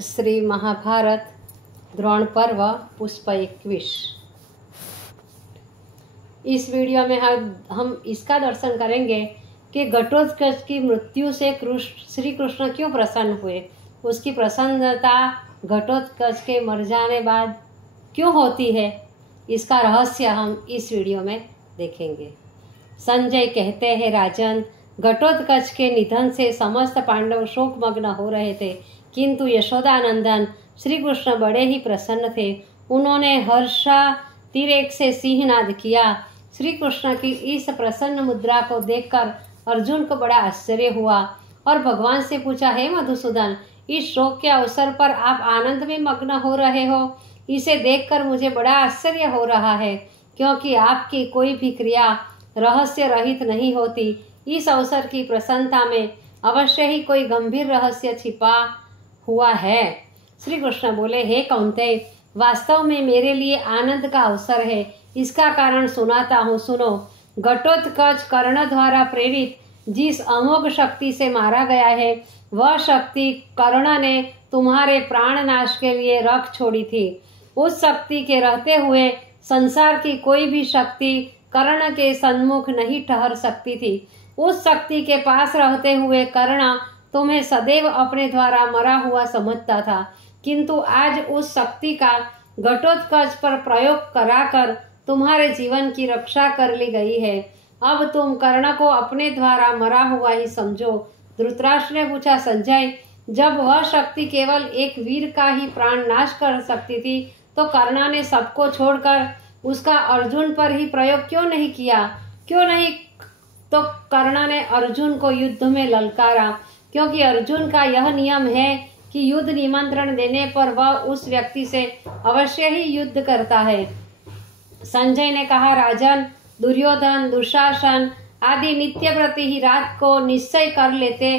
श्री महाभारत द्रोण पर्व पुष्प 21। इस वीडियो में हम इसका दर्शन करेंगे कि घटोत्कच की मृत्यु से श्री कृष्ण क्यों प्रसन्न हुए, उसकी प्रसन्नता घटोत्कच के मर जाने बाद क्यों होती है। इसका रहस्य हम इस वीडियो में देखेंगे। संजय कहते हैं, राजन, घटोत्कच के निधन से समस्त पांडव शोकमग्न हो रहे थे, किंतु यशोदानंदन श्री कृष्ण बड़े ही प्रसन्न थे। उन्होंने हर्षातिरेक से सिंहनाद किया। श्री कृष्ण की इस प्रसन्न मुद्रा को देखकर अर्जुन को बड़ा आश्चर्य हुआ और भगवान से पूछा, हे मधुसूदन, इस शोक के अवसर पर आप आनंद में मग्न हो रहे हो। इसे देखकर मुझे बड़ा आश्चर्य हो रहा है, क्योंकि आपकी कोई भी क्रिया रहस्य रहित नहीं होती। इस अवसर की प्रसन्नता में अवश्य ही कोई गंभीर रहस्य छिपा हुआ है। श्री कृष्ण बोले, हे कौन्तेय, वास्तव में मेरे लिए आनंद का अवसर है। इसका कारण सुनाता हूँ, सुनो। घटोत्कच कर्ण द्वारा प्रेरित जिस अमोघ शक्ति से मारा गया है, वह शक्ति कर्ण ने तुम्हारे प्राण नाश के लिए रख छोड़ी थी। उस शक्ति के रहते हुए संसार की कोई भी शक्ति कर्ण के सन्मुख नहीं ठहर सकती थी। उस शक्ति के पास रहते हुए कर्ण तुम्हें सदैव अपने द्वारा मरा हुआ समझता था, किंतु आज उस शक्ति का घटोत्कच पर प्रयोग कराकर तुम्हारे जीवन की रक्षा कर ली गई है। अब तुम कर्ण को अपने द्वारा मरा हुआ ही समझो। धृतराष्ट्र ने पूछा, संजय, जब वह शक्ति केवल एक वीर का ही प्राण नाश कर सकती थी, तो कर्ण ने सबको छोड़कर उसका अर्जुन पर ही प्रयोग क्यों नहीं किया? क्यों नहीं तो कर्ण ने अर्जुन को युद्ध में ललकारा, क्योंकि अर्जुन का यह नियम है कि युद्ध निमंत्रण देने पर वह उस व्यक्ति से अवश्य ही युद्ध करता है। संजय ने कहा, राजन, दुर्योधन, दुशासन आदि नित्य प्रति ही रात को निश्चय कर लेते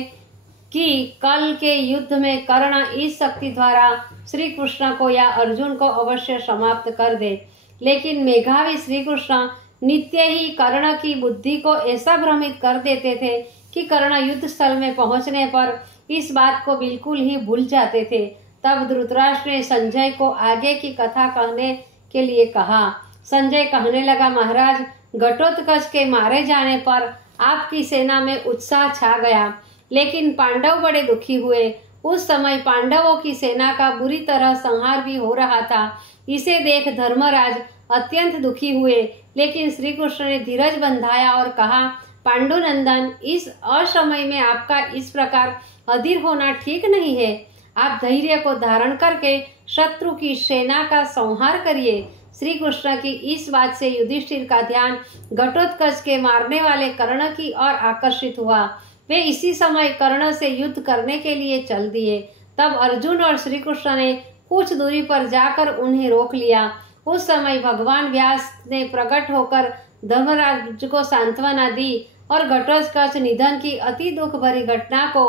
कि कल के युद्ध में कर्ण इस शक्ति द्वारा श्री कृष्ण को या अर्जुन को अवश्य समाप्त कर दे, लेकिन मेघावी श्री कृष्ण नित्य ही कर्ण की बुद्धि को ऐसा भ्रमित कर देते थे कि कर्ण युद्ध स्थल में पहुंचने पर इस बात को बिल्कुल ही भूल जाते थे। तब धृतराष्ट्र ने संजय को आगे की कथा कहने के लिए कहा। संजय कहने लगा, महाराज, घटोत्कच के मारे जाने पर आपकी सेना में उत्साह छा गया, लेकिन पांडव बड़े दुखी हुए। उस समय पांडवों की सेना का बुरी तरह संहार भी हो रहा था। इसे देख धर्मराज अत्यंत दुखी हुए, लेकिन श्री कृष्ण ने धीरज बंधाया और कहा, पांडुनंदन, इस असमय में आपका इस प्रकार अधीर होना ठीक नहीं है। आप धैर्य को धारण करके शत्रु की सेना का संहार करिए। श्री कृष्ण की इस बात से युधिष्ठिर का ध्यान घटोत्कच के मारने वाले कर्ण की ओर आकर्षित हुआ। वे इसी समय कर्ण से युद्ध करने के लिए चल दिए। तब अर्जुन और श्री कृष्ण ने कुछ दूरी पर जाकर उन्हें रोक लिया। उस समय भगवान व्यास ने प्रकट होकर धर्मराज को सांत्वना दी और घटोत्कच निधन की अति दुख भरी घटना को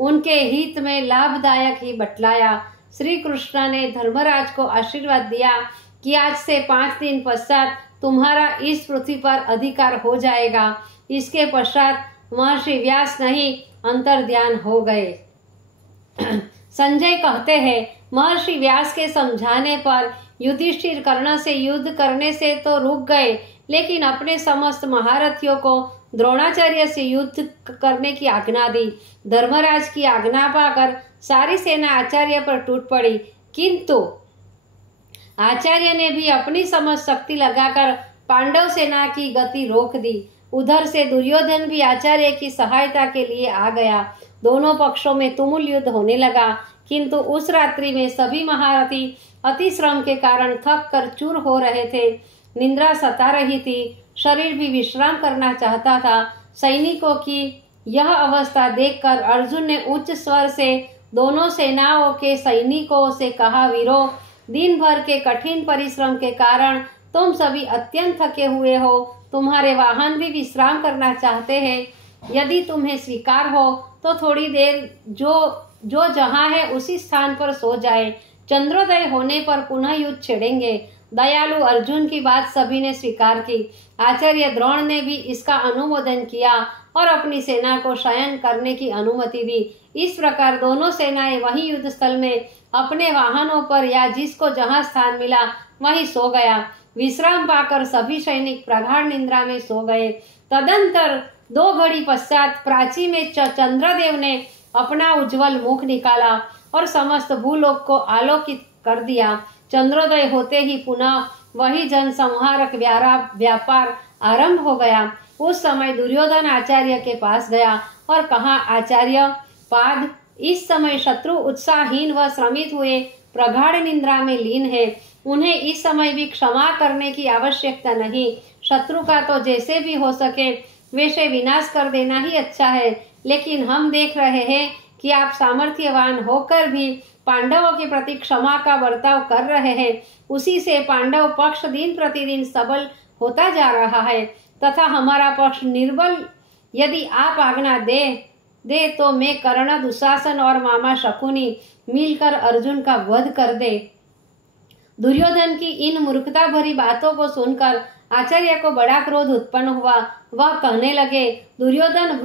उनके हित में लाभदायक ही बतलाया। श्री कृष्ण ने धर्मराज को आशीर्वाद दिया कि आज से 5 दिन पश्चात तुम्हारा इस पृथ्वी पर अधिकार हो जाएगा। इसके पश्चात महर्षि व्यास नहीं अंतर्ध्यान हो गए। संजय कहते हैं, महर्षि व्यास के समझाने पर युधिष्ठिर कर्ण से युद्ध करने से तो रुक गए, लेकिन अपने समस्त महारथियों को द्रोणाचार्य से युद्ध करने की आज्ञा दी। धर्मराज की आज्ञा पाकर सारी सेना आचार्य पर टूट पड़ी, किंतु आचार्य ने भी अपनी समस्त शक्ति लगाकर पांडव सेना की गति रोक दी। उधर से दुर्योधन भी आचार्य की सहायता के लिए आ गया। दोनों पक्षों में तुमुल युद्ध होने लगा, किंतु उस रात्रि में सभी महारथी अति श्रम के कारण थक कर चूर हो रहे थे। निद्रा सता रही थी, शरीर भी विश्राम करना चाहता था। सैनिकों की यह अवस्था देखकर अर्जुन ने उच्च स्वर से दोनों सेनाओं के सैनिकों से कहा, वीरों, दिन भर के कठिन परिश्रम के कारण तुम सभी अत्यंत थके हुए हो। तुम्हारे वाहन भी विश्राम करना चाहते हैं। यदि तुम्हें स्वीकार हो तो थोड़ी देर जो जहां है उसी स्थान पर सो जाए। चंद्रोदय होने पर पुनः युद्ध छेड़ेंगे। दयालु अर्जुन की बात सभी ने स्वीकार की। आचार्य द्रोण ने भी इसका अनुमोदन किया और अपनी सेना को शयन करने की अनुमति दी। इस प्रकार दोनों सेनाएं वहीं युद्ध स्थल में अपने वाहनों पर या जिसको जहां स्थान मिला वहीं सो गया। विश्राम पाकर सभी सैनिक प्रगाढ़ निद्रा में सो गए। तदंतर 2 घड़ी पश्चात प्राची में चंद्रदेव ने अपना उज्जवल मुख निकाला और समस्त भूलोक को आलोकित कर दिया। चंद्रोदय होते ही पुनः वही जनसंहारक व्यापार आरंभ हो गया। उस समय दुर्योधन आचार्य के पास गया और कहा, आचार्य पाद, इस समय शत्रु उत्साहहीन व श्रमित हुए प्रगाढ़ निद्रा में लीन है। उन्हें इस समय भी क्षमा करने की आवश्यकता नहीं। शत्रु का तो जैसे भी हो सके वैसे विनाश कर देना ही अच्छा है, लेकिन हम देख रहे हैं कि आप सामर्थ्यवान होकर भी पांडवों के प्रति क्षमा का बर्ताव कर रहे हैं। उसी से पांडव पक्ष दिन प्रतिदिन सबल होता जा रहा है तथा हमारा पक्ष निर्बल। यदि आप आज्ञा दे तो मैं कर्ण, दुशासन और मामा शकुनी मिलकर अर्जुन का वध कर दे। दुर्योधन की इन मूर्खता भरी बातों को सुनकर आचार्य को बड़ा क्रोध उत्पन्न हुआ। वह कहने लगे, दुर्योधन,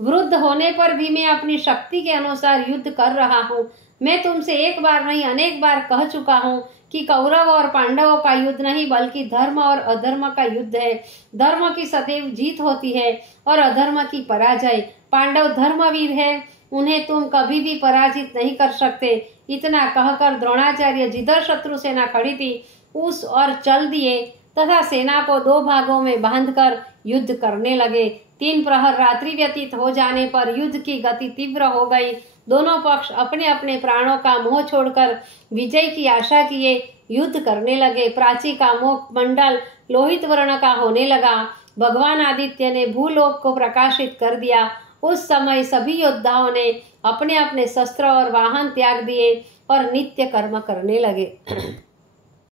वृद्ध होने पर भी मैं अपनी शक्ति के अनुसार युद्ध कर रहा हूँ। मैं तुमसे एक बार नहीं अनेक बार कह चुका हूँ कि कौरव और पांडवों का युद्ध नहीं बल्कि धर्म और अधर्म का युद्ध है। धर्म की सदैव जीत होती है और अधर्म की पराजय। पांडव धर्मवीर है, उन्हें तुम कभी भी पराजित नहीं कर सकते। इतना कहकर द्रोणाचार्य जिधर शत्रु सेना खड़ी थी उस और चल दिए तथा सेना को 2 भागों में बांधकर युद्ध करने लगे। 3 प्रहर रात्रि व्यतीत हो जाने पर युद्ध की गति तीव्र हो गई। दोनों पक्ष अपने अपने प्राणों का मोह छोड़कर विजय की आशा किए युद्ध करने लगे। प्राची का मुख मंडल लोहित वर्ण का होने लगा। भगवान आदित्य ने भूलोक को प्रकाशित कर दिया। उस समय सभी योद्धाओं ने अपने अपने शस्त्र और वाहन त्याग दिए और नित्य कर्म करने लगे।